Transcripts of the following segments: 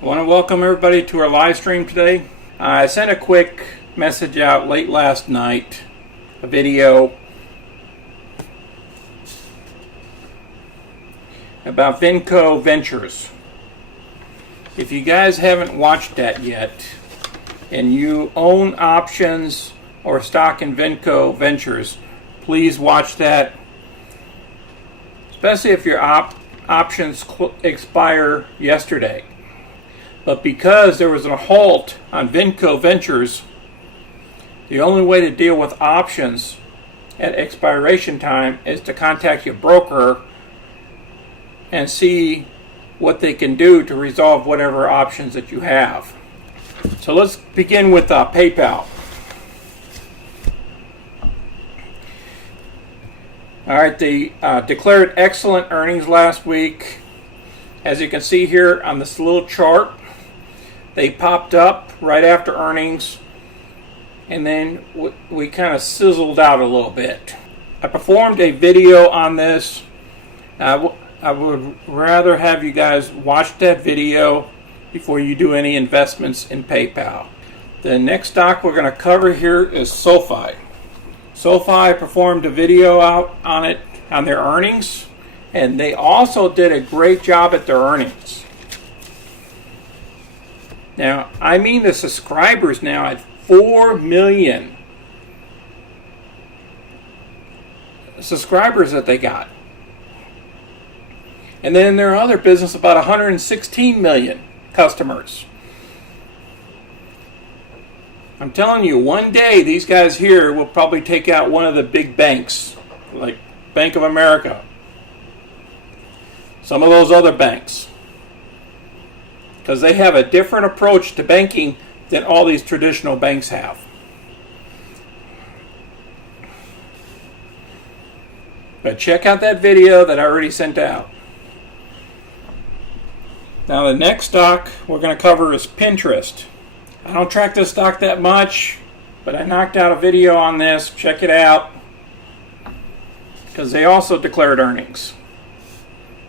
I want to welcome everybody to our live stream today. I sent a quick message out late last night, a video about VINCO Ventures. If you guys haven't watched that yet and you own options or stock in VINCO Ventures, please watch that, especially if your options expire yesterday. But because there was a halt on VINCO Ventures, the only way to deal with options at expiration time is to contact your broker and see what they can do to resolve whatever options that you have. So let's begin with PayPal. All right, they declared excellent earnings last week. As you can see here on this little chart, they popped up right after earnings, and then we kind of sizzled out a little bit. I performed a video on this. I would rather have you guys watch that video before you do any investments in PayPal. The next stock we're going to cover here is SOFI. SOFI performed a video out on it on their earnings, and they also did a great job at their earnings. Now, I mean the subscribers now at 4 million subscribers that they got. And then their other business, about 116 million customers. I'm telling you, one day these guys here will probably take out one of the big banks, like Bank of America, some of those other banks, because they have a different approach to banking than all these traditional banks have. But check out that video that I already sent out. Now the next stock we're going to cover is Pinterest. I don't track this stock that much, but I knocked out a video on this. Check it out, because they also declared earnings,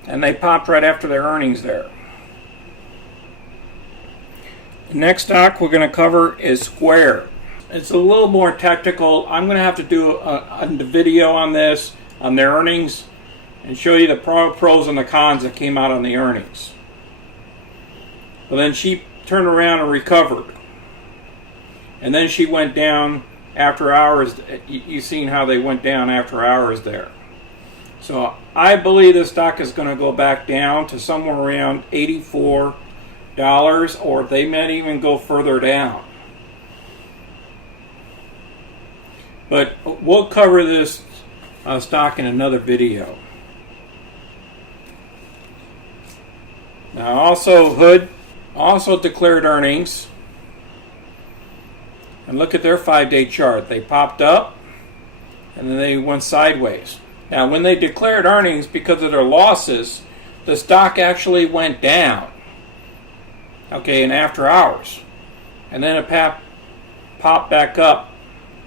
and they popped right after their earnings there. The next stock we're going to cover is Square. It's a little more technical. I'm going to have to do a video on this, on their earnings, and show you the pros and the cons that came out on the earnings. But then she turned around and recovered. And then she went down after hours. You've seen how they went down after hours there. So I believe this stock is going to go back down to somewhere around $84, or they might even go further down. But we'll cover this stock in another video. Now also Hood also declared earnings, and look at their 5-day chart. They popped up and then they went sideways. Now when they declared earnings, because of their losses, the stock actually went down, okay, in after hours, and then it popped back up.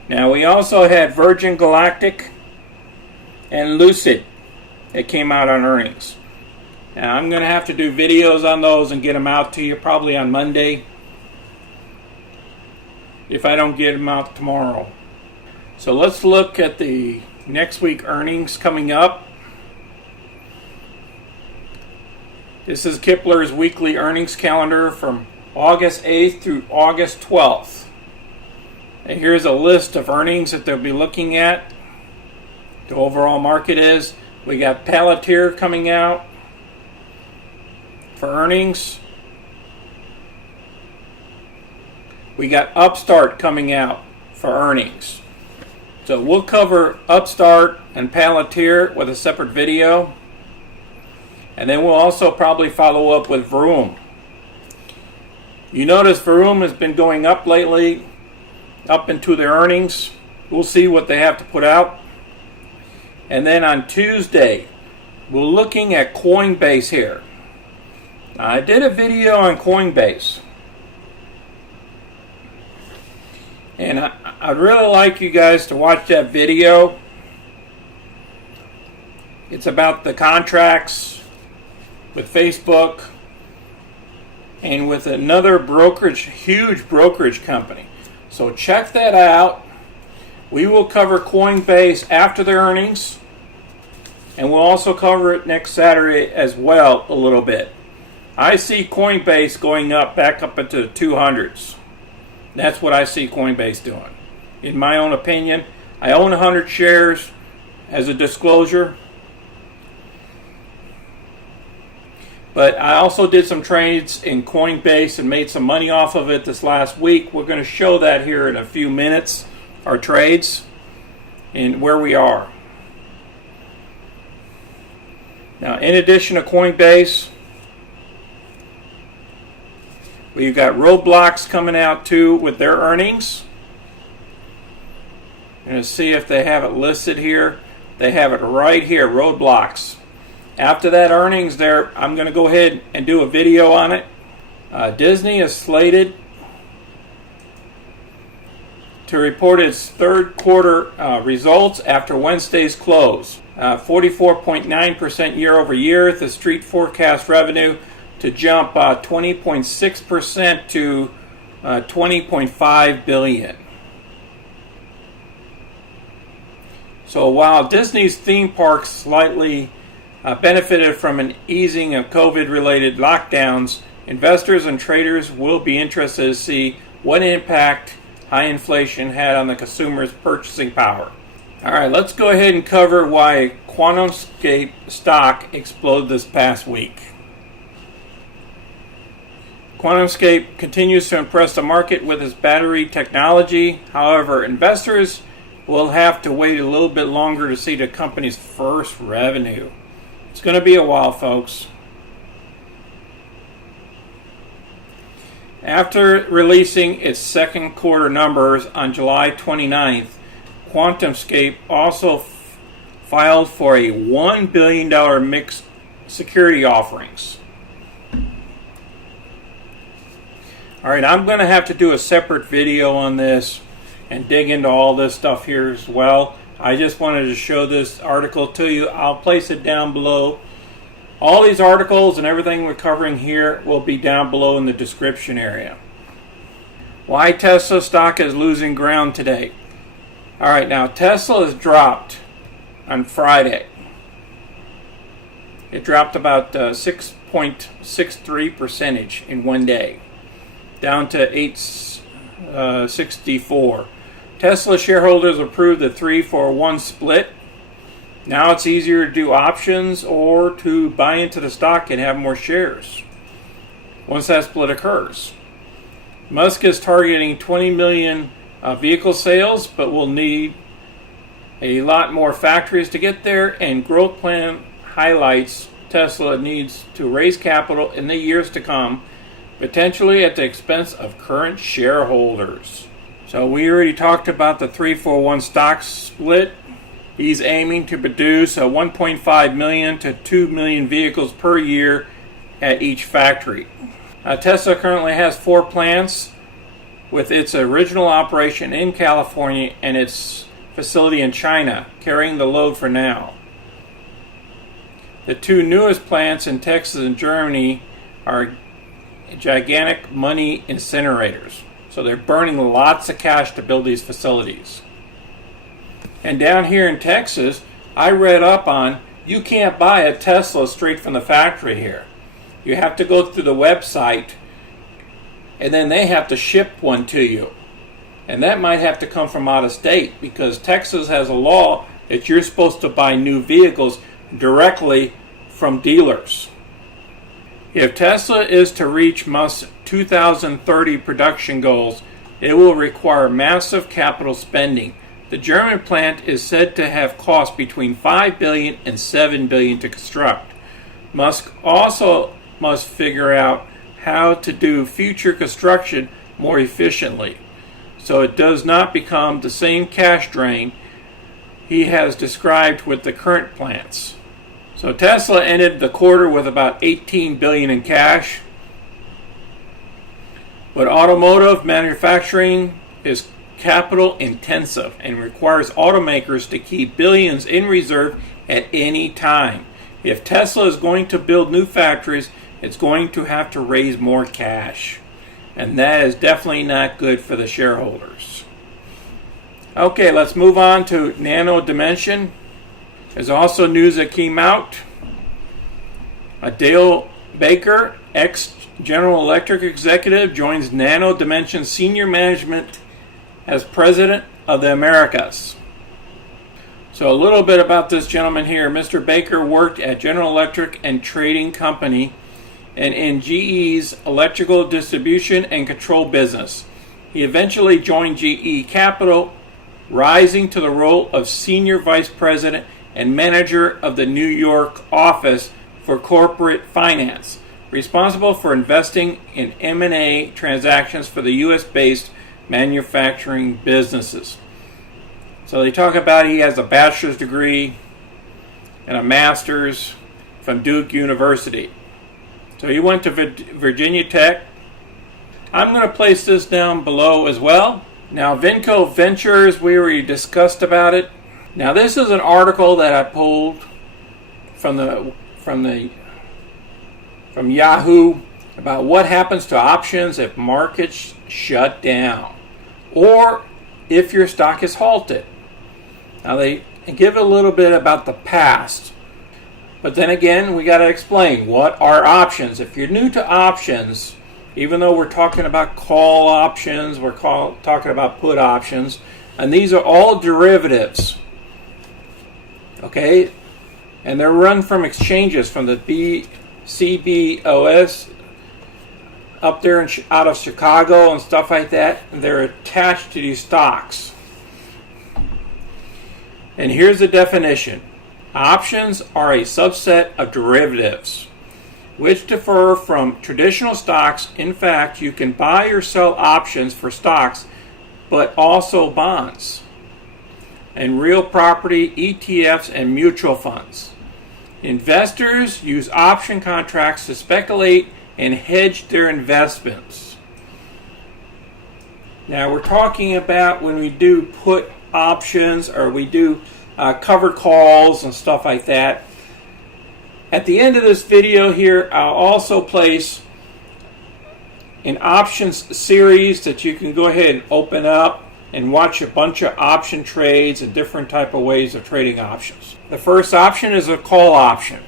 Now we also had Virgin Galactic and Lucid that came out on earnings. Now I'm going to have to do videos on those and get them out to you probably on Monday, if I don't get them out tomorrow. So let's look at the next week earnings coming up. This is Kepler's weekly earnings calendar from August 8th through August 12th. And here's a list of earnings that they'll be looking at. The overall market is, we got Palantir coming out for earnings. We got Upstart coming out for earnings. So we'll cover Upstart and Palantir with a separate video. And then we'll also probably follow up with VROOM. You notice VROOM has been going up lately, up into their earnings. We'll see what they have to put out. And then on Tuesday, we're looking at COINBASE here. Now, I did a video on COINBASE, and I'd really like you guys to watch that video. It's about the contracts with Facebook and with another brokerage, huge brokerage company. So check that out. We will cover Coinbase after their earnings, and we'll also cover it next Saturday as well a little bit. I see Coinbase going up back up into the 200s. That's what I see Coinbase doing. In my own opinion, I own 100 shares as a disclosure. But I also did some trades in Coinbase and made some money off of it this last week. We're going to show that here in a few minutes, our trades and where we are. Now, in addition to Coinbase, we've got Roblox coming out too with their earnings. I'm going to see if they have it listed here. They have it right here, Roblox. After that earnings there, I'm going to go ahead and do a video on it. Disney is slated to report its third quarter results after Wednesday's close. 44.9% year over year. The street forecast revenue to jump 20.6% to $20.5 billion. So while Disney's theme parks slightly benefited from an easing of COVID-related lockdowns, investors and traders will be interested to see what impact high inflation had on the consumer's purchasing power. All right, let's go ahead and cover why QuantumScape stock exploded this past week. QuantumScape continues to impress the market with its battery technology. However, investors will have to wait a little bit longer to see the company's first revenue. It's going to be a while, folks. After releasing its second quarter numbers on July 29th, QuantumScape also filed for a $1 billion mixed security offerings. All right, I'm going to have to do a separate video on this and dig into all this stuff here as well. I just wanted to show this article to you. I'll place it down below. All these articles and everything we're covering here will be down below in the description area. Why Tesla stock is losing ground today. All right, now Tesla has dropped on Friday. It dropped about 6.63% in one day, down to 864. Tesla shareholders approved the 3-for-1 split. Now it's easier to do options or to buy into the stock and have more shares once that split occurs. Musk is targeting 20 million vehicle sales, but will need a lot more factories to get there, and growth plan highlights Tesla needs to raise capital in the years to come, potentially at the expense of current shareholders. So we already talked about the 3-for-1 stock split. He's aiming to produce 1.5 million to 2 million vehicles per year at each factory. Tesla currently has 4 plants, with its original operation in California and its facility in China carrying the load for now. The 2 newest plants in Texas and Germany are gigantic money incinerators. So they're burning lots of cash to build these facilities. And down here in Texas, I read up on, you can't buy a Tesla straight from the factory here. You have to go through the website, and then they have to ship one to you. And that might have to come from out of state, because Texas has a law that you're supposed to buy new vehicles directly from dealers. If Tesla is to reach Musk's 2030 production goals, it will require massive capital spending. The German plant is said to have cost between $5 billion and $7 billion to construct. Musk also must figure out how to do future construction more efficiently, so it does not become the same cash drain he has described with the current plants. So Tesla ended the quarter with about $18 billion in cash. But automotive manufacturing is capital intensive and requires automakers to keep billions in reserve at any time. If Tesla is going to build new factories, it's going to have to raise more cash. And that is definitely not good for the shareholders. Okay, let's move on to Nano Dimension. There's also news that came out. Dale Baker, ex-General Electric executive, joins Nano Dimension senior management as president of the Americas. So a little bit about this gentleman here. Mr. Baker worked at General Electric and Trading Company and in GE's electrical distribution and control business. He eventually joined GE Capital, rising to the role of senior vice president and manager of the New York office for corporate finance, responsible for investing in M&A transactions for the U.S.-based manufacturing businesses. So they talk about he has a bachelor's degree and a master's from Duke University. So he went to Virginia Tech. I'm going to place this down below as well. Now, VINCO Ventures, we already discussed about it. Now, this is an article that I pulled from Yahoo about what happens to options if markets shut down or if your stock is halted. Now, they give a little bit about the past, but then again, we got to explain what are options. If you're new to options, even though we're talking about call options, we're talking about put options, and these are all derivatives, okay? And they're run from exchanges, from the CBOS up there out of Chicago and stuff like that. And they're attached to these stocks. And here's the definition. Options are a subset of derivatives, which differ from traditional stocks. In fact, you can buy or sell options for stocks, but also bonds and real property, ETFs, and mutual funds. Investors use option contracts to speculate and hedge their investments. Now, we're talking about when we do put options or we do covered calls and stuff like that. At the end of this video here, I'll also place an options series that you can go ahead and open up and watch a bunch of option trades and different type of ways of trading options. The first option is a call option.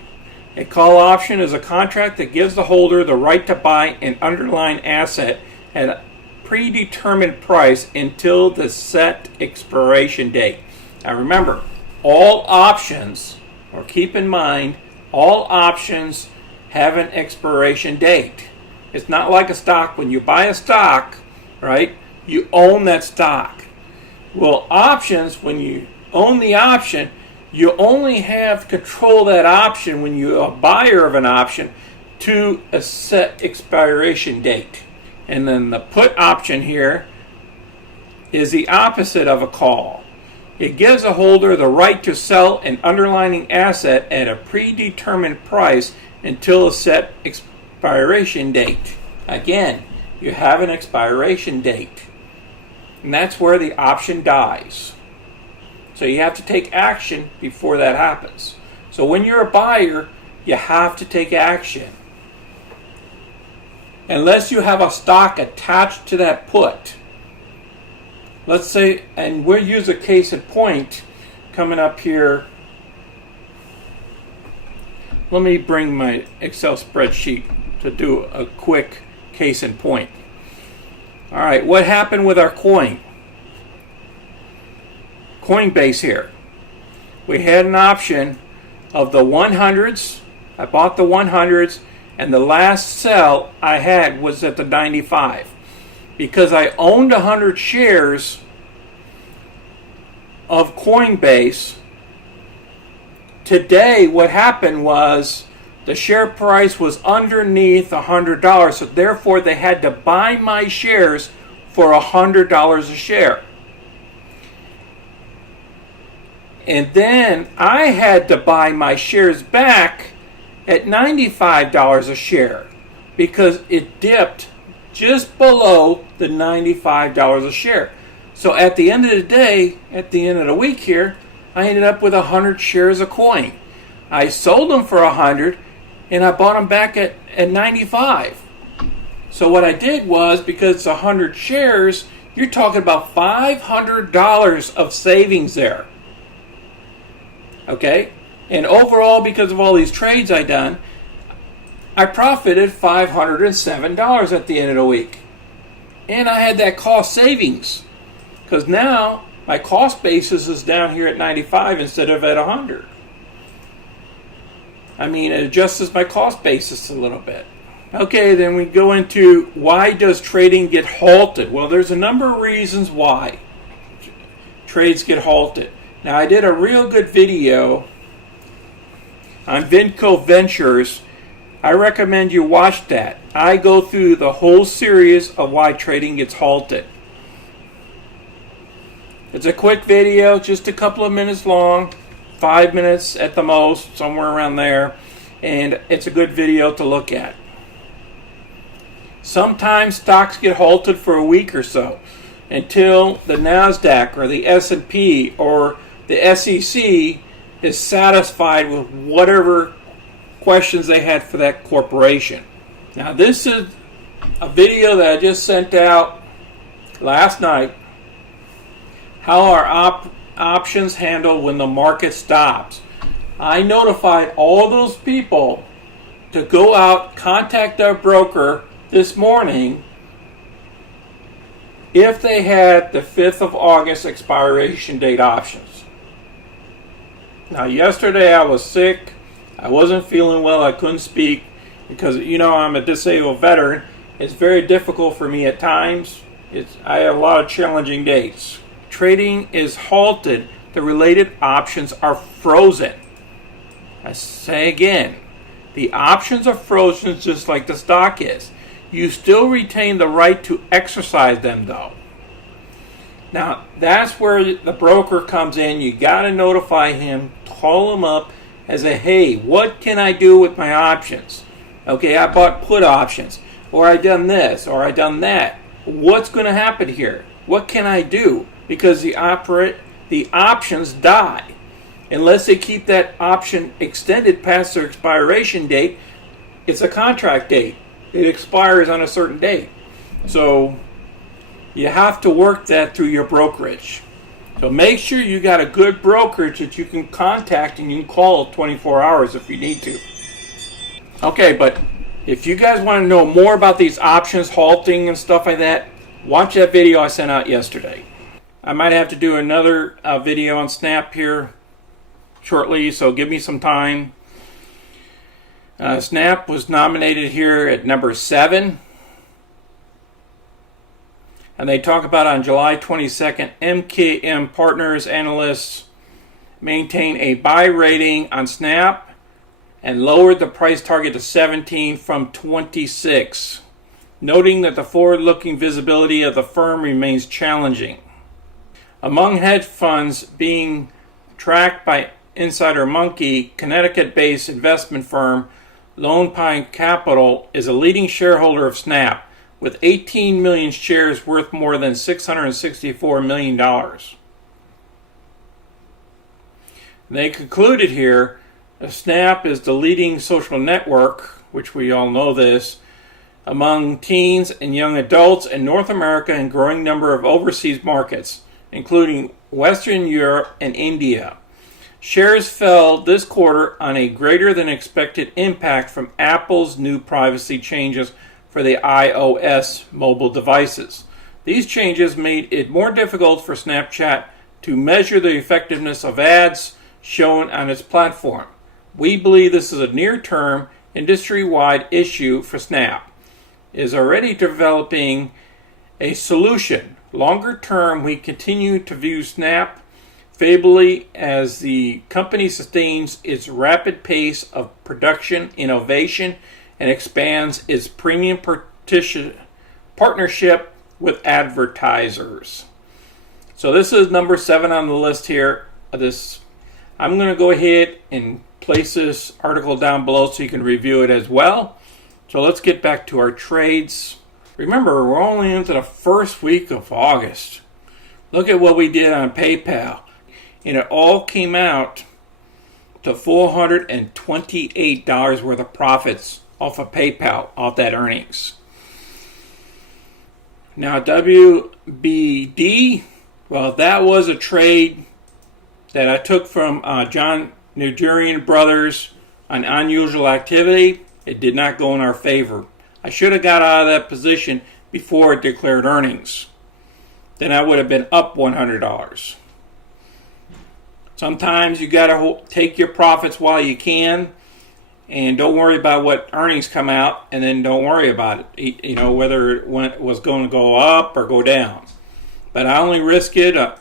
A call option is a contract that gives the holder the right to buy an underlying asset at a predetermined price until the set expiration date. Now remember, all options, or keep in mind, all options have an expiration date. It's not like a stock. When you buy a stock, right, you own that stock. Well, options, when you own the option, you only have control of that option when you're a buyer of an option to a set expiration date. And then the put option here is the opposite of a call. It gives a holder the right to sell an underlying asset at a predetermined price until a set expiration date. Again, you have an expiration date. And that's where the option dies. So you have to take action before that happens. So when you're a buyer, you have to take action. Unless you have a stock attached to that put. Let's say, and we'll use a case in point coming up here. Let me bring my Excel spreadsheet to do a quick case in point. All right, what happened with our coin? COINBASE here. We had an option of the 100s. I bought the 100s, and the last sell I had was at the 95. Because I owned 100 shares of COINBASE, today what happened was the share price was underneath $100, so therefore they had to buy my shares for $100 a share. And then I had to buy my shares back at $95 a share because it dipped just below the $95 a share. So at the end of the day, at the end of the week here, I ended up with 100 shares of coin. I sold them for 100, and I bought them back at 95. So what I did was, because it's 100 shares, you're talking about $500 of savings there. Okay? And overall, because of all these trades I done, I profited $507 at the end of the week. And I had that cost savings, because now my cost basis is down here at 95 instead of at 100. I mean, it adjusts my cost basis a little bit. Okay, then we go into why does trading get halted? Well, there's a number of reasons why trades get halted. Now, I did a real good video on VINCO Ventures. I recommend you watch that. I go through the whole series of why trading gets halted. It's a quick video, just a couple of minutes long, 5 minutes at the most, somewhere around there, and it's a good video to look at. Sometimes stocks get halted for a week or so until the NASDAQ or the S&P or the SEC is satisfied with whatever questions they had for that corporation. Now, this is a video that I just sent out last night. How are options handled when the market stops? I notified all those people to go out, contact their broker this morning if they had the 5th of August expiration date options. Now, yesterday I was sick. I wasn't feeling well. I couldn't speak because, I'm a disabled veteran. It's very difficult for me at times. I have a lot of challenging days. Trading is halted. The related options are frozen. I say again, the options are frozen just like the stock is. You still retain the right to exercise them, though. Now, that's where the broker comes in. You got to notify him, call him up, and say, hey, what can I do with my options? Okay, I bought put options, or I done this, or I done that. What's going to happen here? What can I do? Because the options die. Unless they keep that option extended past their expiration date, it's a contract date. It expires on a certain date. So you have to work that through your brokerage. So make sure you got a good brokerage that you can contact and you can call 24 hours if you need to. Okay, but if you guys want to know more about these options halting and stuff like that, watch that video I sent out yesterday. I might have to do another video on Snap here shortly, so give me some time. Snap was nominated here at number 7. And they talk about on July 22nd, MKM Partners analysts maintain a buy rating on Snap and lowered the price target to 17 from 26, noting that the forward-looking visibility of the firm remains challenging. Among hedge funds being tracked by Insider Monkey, Connecticut-based investment firm Lone Pine Capital is a leading shareholder of Snap, with 18 million shares worth more than $664 million. They concluded here, Snap is the leading social network, which we all know this, among teens and young adults in North America and growing number of overseas markets, including Western Europe and India. Shares fell this quarter on a greater than expected impact from Apple's new privacy changes for the iOS mobile devices. These changes made it more difficult for Snapchat to measure the effectiveness of ads shown on its platform. We believe this is a near-term, industry-wide issue for Snap. It is already developing a solution. Longer term, we continue to view Snap favorably as the company sustains its rapid pace of production, innovation, and expands its premium partnership with advertisers. So this is number 7 on the list here. I'm going to go ahead and place this article down below so you can review it as well. So let's get back to our trades. Remember, we're only into the first week of August. Look at what we did on PayPal. And it all came out to $428 worth of profits off of PayPal, off that earnings. Now WBD, well, that was a trade that I took from John Nigerian Brothers on unusual activity. It did not go in our favor. I should have got out of that position before it declared earnings. Then I would have been up $100. Sometimes you got to take your profits while you can, and don't worry about what earnings come out, and then don't worry about it. You know, whether it was going to go up or go down. But I only risked the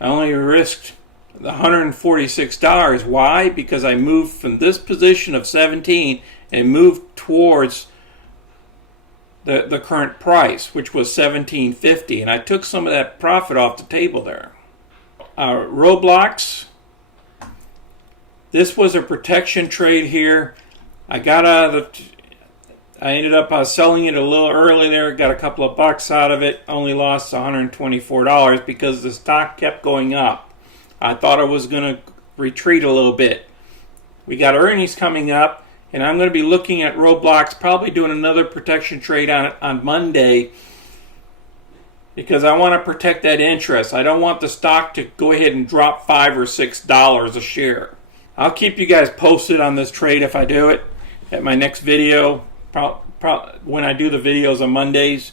$146. Why? Because I moved from this position of 17 and moved towards the current price, which was $17.50, and I took some of that profit off the table there. Roblox, this was a protection trade here. I got out of I ended up selling it a little early there, got a couple of bucks out of it, only lost $124 because the stock kept going up. I thought it was going to retreat a little bit. We got earnings coming up, and I'm going to be looking at Roblox, probably doing another protection trade on it on Monday, because I want to protect that interest. I don't want the stock to go ahead and drop $5 or $6 a share. I'll keep you guys posted on this trade if I do it at my next video, when I do the videos on Mondays.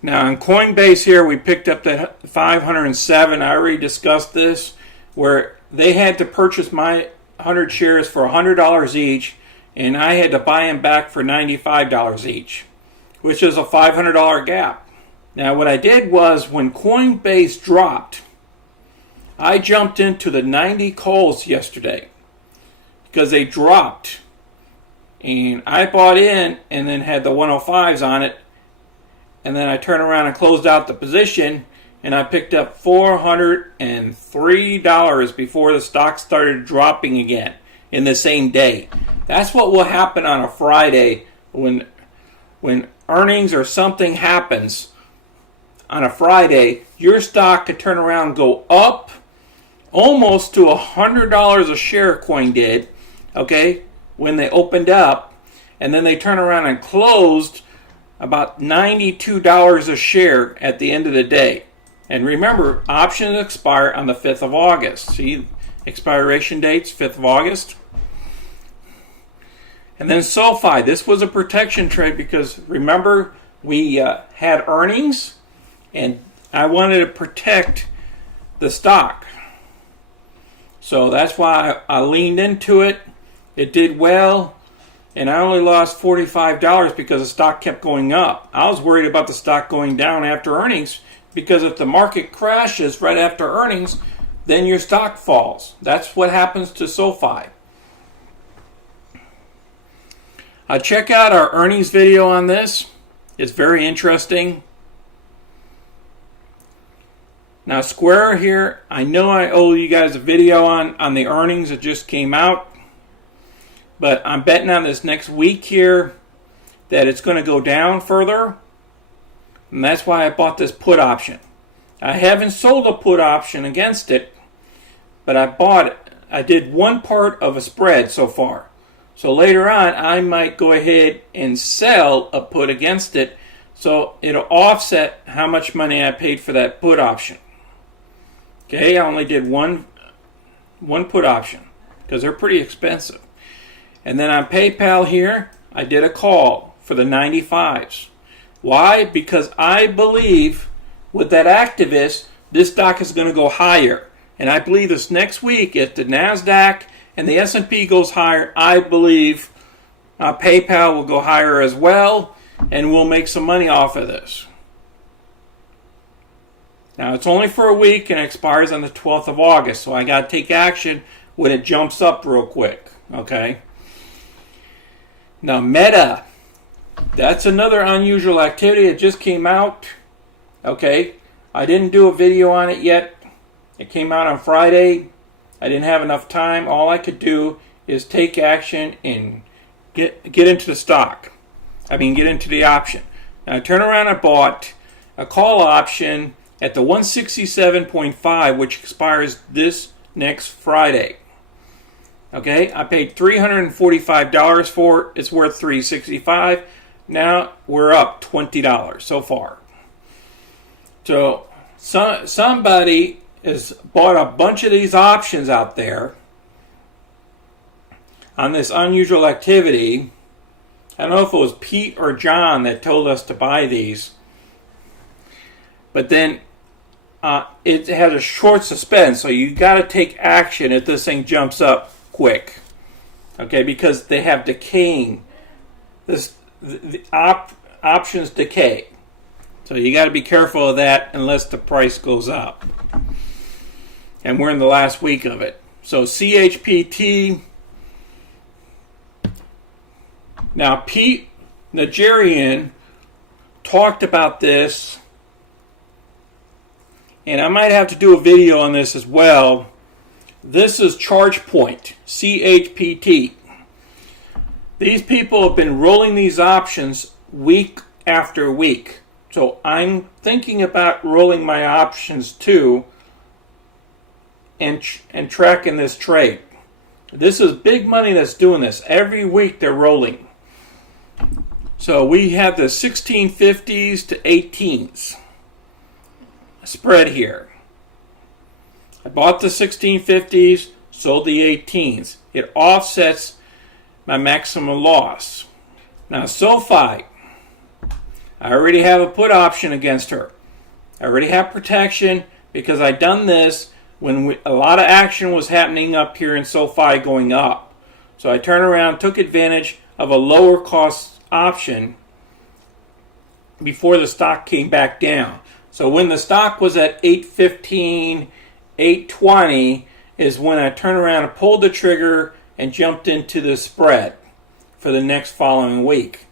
Now on Coinbase here, we picked up the 507. I already discussed this, where they had to purchase my 100 shares for $100 each, and I had to buy them back for $95 each, which is a $500 gap. Now what I did was, when Coinbase dropped, I jumped into the 90 calls yesterday because they dropped, and I bought in and then had the 105s on it, and then I turned around and closed out the position, and I picked up $403 before the stock started dropping again in the same day. That's what will happen on a Friday when earnings or something happens. On a Friday, your stock could turn around and go up almost to $100 a share. Coin did, okay, when they opened up, and then they turned around and closed about $92 a share at the end of the day. And remember, options expire on the 5th of August. See, expiration dates, 5th of August. And then SOFI, this was a protection trade because remember, we had earnings, and I wanted to protect the stock. So that's why I leaned into it. It did well, and I only lost $45 because the stock kept going up. I was worried about the stock going down after earnings, because if the market crashes right after earnings, then your stock falls. That's what happens to SOFI. Check out our earnings video on this. It's very interesting. Now Square here, I know I owe you guys a video on the earnings that just came out, but I'm betting on this next week here that it's going to go down further, and that's why I bought this put option. I haven't sold a put option against it, but I bought it. I did one part of a spread so far. So later on, I might go ahead and sell a put against it, so it'll offset how much money I paid for that put option. Okay, I only did one put option because they're pretty expensive. And then on PayPal here, I did a call for the 95s. Why? Because I believe with that activist, this stock is going to go higher. And I believe this next week, if the NASDAQ and the S&P goes higher, I believe PayPal will go higher as well, and we'll make some money off of this. Now, it's only for a week and it expires on the 12th of August, so I got to take action when it jumps up real quick, okay? Now, Meta, that's another unusual activity. It just came out, okay? I didn't do a video on it yet. It came out on Friday. I didn't have enough time. All I could do is take action and get into the stock. Get into the option. Now, I turned around and bought a call option at the 167.5, which expires this next Friday. Okay, I paid $345 for it. It's worth $365. Now we're up $20 so far. So somebody has bought a bunch of these options out there on this unusual activity. I don't know if it was Pete or John that told us to buy these. But then it has a short suspense, so you got to take action if this thing jumps up quick. Okay, because they have decaying. The options decay. So you got to be careful of that unless the price goes up. And we're in the last week of it. So CHPT. Now Pete Nigerian talked about this, and I might have to do a video on this as well. This is ChargePoint, CHPT. These people have been rolling these options week after week. So I'm thinking about rolling my options too and tracking this trade. This is big money that's doing this. Every week they're rolling. So we have the 1650s to 18s spread here. I bought the 1650s, sold the 18s. It offsets my maximum loss. Now SOFI, I already have a put option against her. I already have protection because I done this when a lot of action was happening up here in SOFI going up. So I turned around, took advantage of a lower cost option before the stock came back down. So when the stock was at 815, 820 is when I turned around and pulled the trigger and jumped into the spread for the next following week.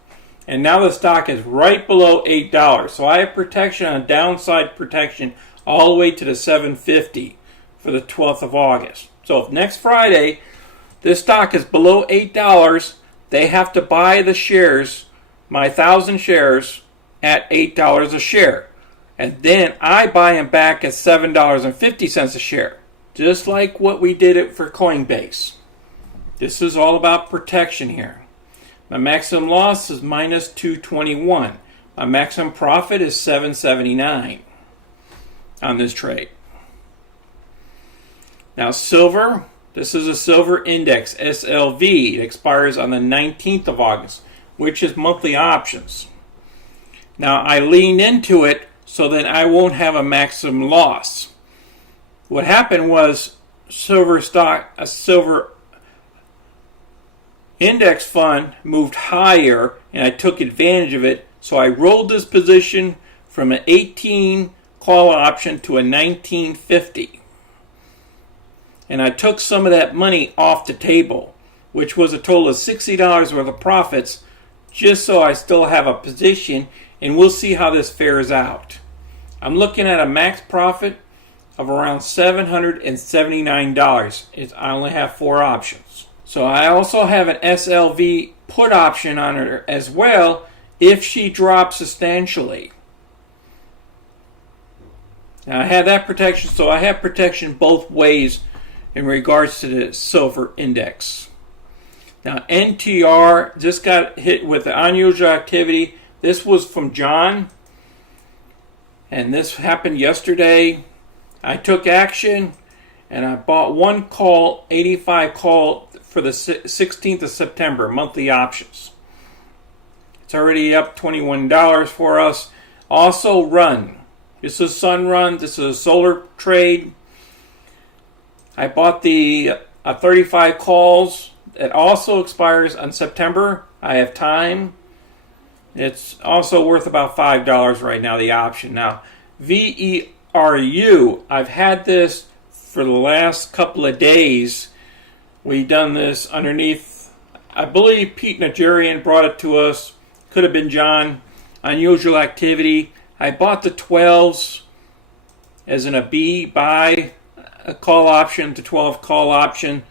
And now the stock is right below $8. So I have protection on downside protection all the way to the 750 for the 12th of August. So if next Friday this stock is below $8, they have to buy the shares, my 1,000 shares, at $8 a share. And then I buy them back at $7.50 a share. Just like what we did it for COINBASE. This is all about protection here. My maximum loss is minus 221. My maximum profit is 779 on this trade. Now silver, this is a silver index, SLV. It expires on the 19th of August, which is monthly options. Now I leaned into it so that I won't have a maximum loss. What happened was a silver index fund moved higher and I took advantage of it. So I rolled this position from an 18 call option to a 1950. And I took some of that money off the table, which was a total of $60 worth of profits, just so I still have a position, and we'll see how this fares out. I'm looking at a max profit of around $779. I only have 4 options. So I also have an SLV put option on her as well if she drops substantially. Now I have that protection, so I have protection both ways in regards to the silver index. Now NTR just got hit with the unusual activity. This was from John, and this happened yesterday. I took action and I bought one call, 85 call for the 16th of September, monthly options. It's already up $21 for us. Also run. This is Sun Run. This is a solar trade. I bought the 35 calls. It also expires on September. I have time. It's also worth about $5 right now, the option. Now, VERU, I've had this for the last couple of days. We've done this underneath, I believe Pete Nigerian brought it to us. Could have been John. Unusual activity. I bought the 12s as in a B, buy a call option to 12 call option.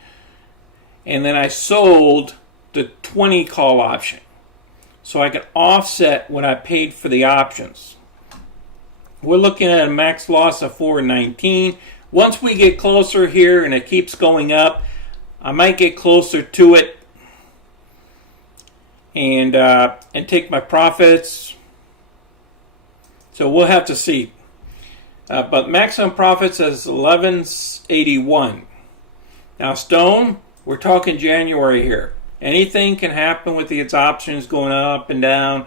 And then I sold the 20 call option. So I could offset what I paid for the options. We're looking at a max loss of 419. Once we get closer here and it keeps going up, I might get closer to it and take my profits. So we'll have to see. But maximum profits is 1181. Now Stone, we're talking January here. Anything can happen with these options going up and down.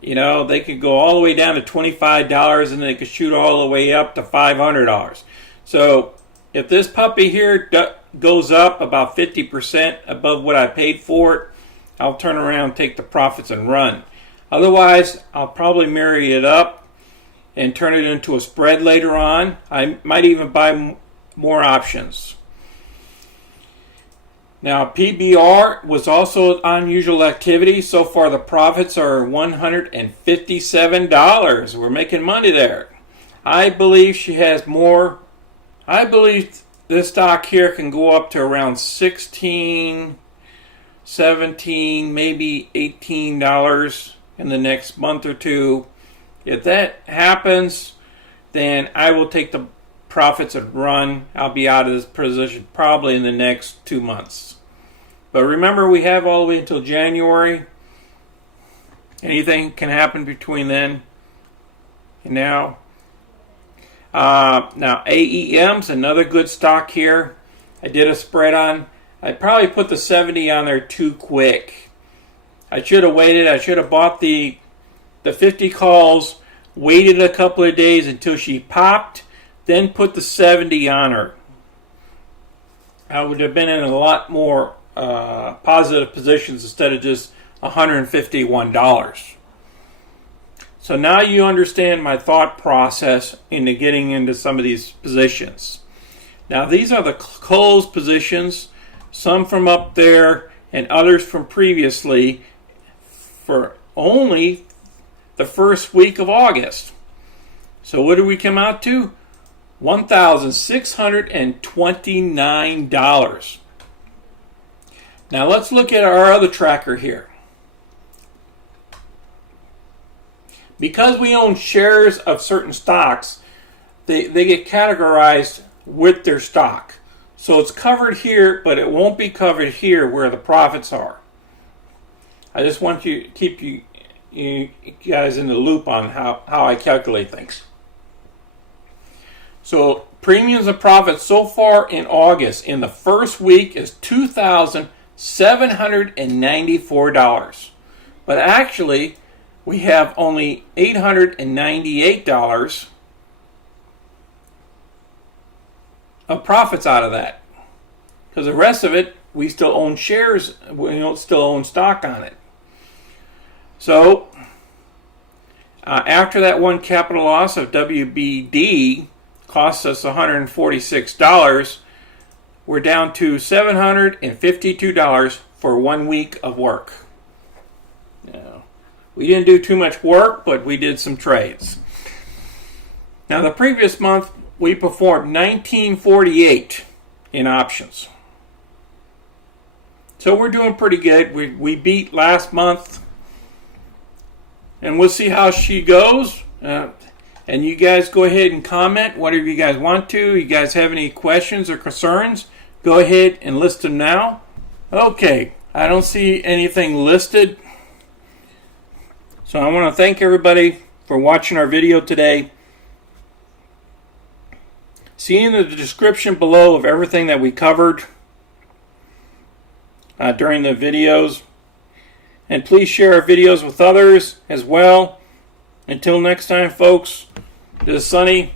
You know, they could go all the way down to $25 and they could shoot all the way up to $500. So if this puppy here goes up about 50% above what I paid for it, I'll turn around and take the profits and run. Otherwise, I'll probably marry it up and turn it into a spread later on. I might even buy more options. Now, PBR was also unusual activity. So far, the profits are $157. We're making money there. I believe she has more. I believe this stock here can go up to around 16, 17, maybe $18 in the next month or two. If that happens, then I will take the profits and run. I'll be out of this position probably in the next 2 months. But remember, we have all the way until January. Anything can happen between then and now. Now AEM's another good stock here. I did a spread on. I probably put the 70 on there too quick. I should have waited. I should have bought the 50 calls, waited a couple of days until she popped, then put the 70 on her. I would have been in a lot more positive positions instead of just $151. So now you understand my thought process into getting into some of these positions. Now these are the closed positions, some from up there and others from previously, for only the first week of August. So what do we come out to? $1,629. Now let's look at our other tracker here. Because we own shares of certain stocks, they get categorized with their stock. So it's covered here, but it won't be covered here where the profits are. I just want to keep you guys in the loop on how I calculate things. So premiums and profits so far in August in the first week is $2,794. But actually, we have only $898 of profits out of that. Because the rest of it, we still own shares, we don't still own stock on it. So, after that one capital loss of WBD cost us $146, we're down to $752 for 1 week of work. Now, we didn't do too much work, but we did some trades. Now, the previous month, we performed $19.48 in options. So we're doing pretty good. We beat last month. And we'll see how she goes. And you guys go ahead and comment whatever you guys want to. You guys have any questions or concerns, go ahead and list them now. Okay, I don't see anything listed. So I want to thank everybody for watching our video today. See in the description below of everything that we covered during the videos. And please share our videos with others as well. Until next time, folks, this is Sonny.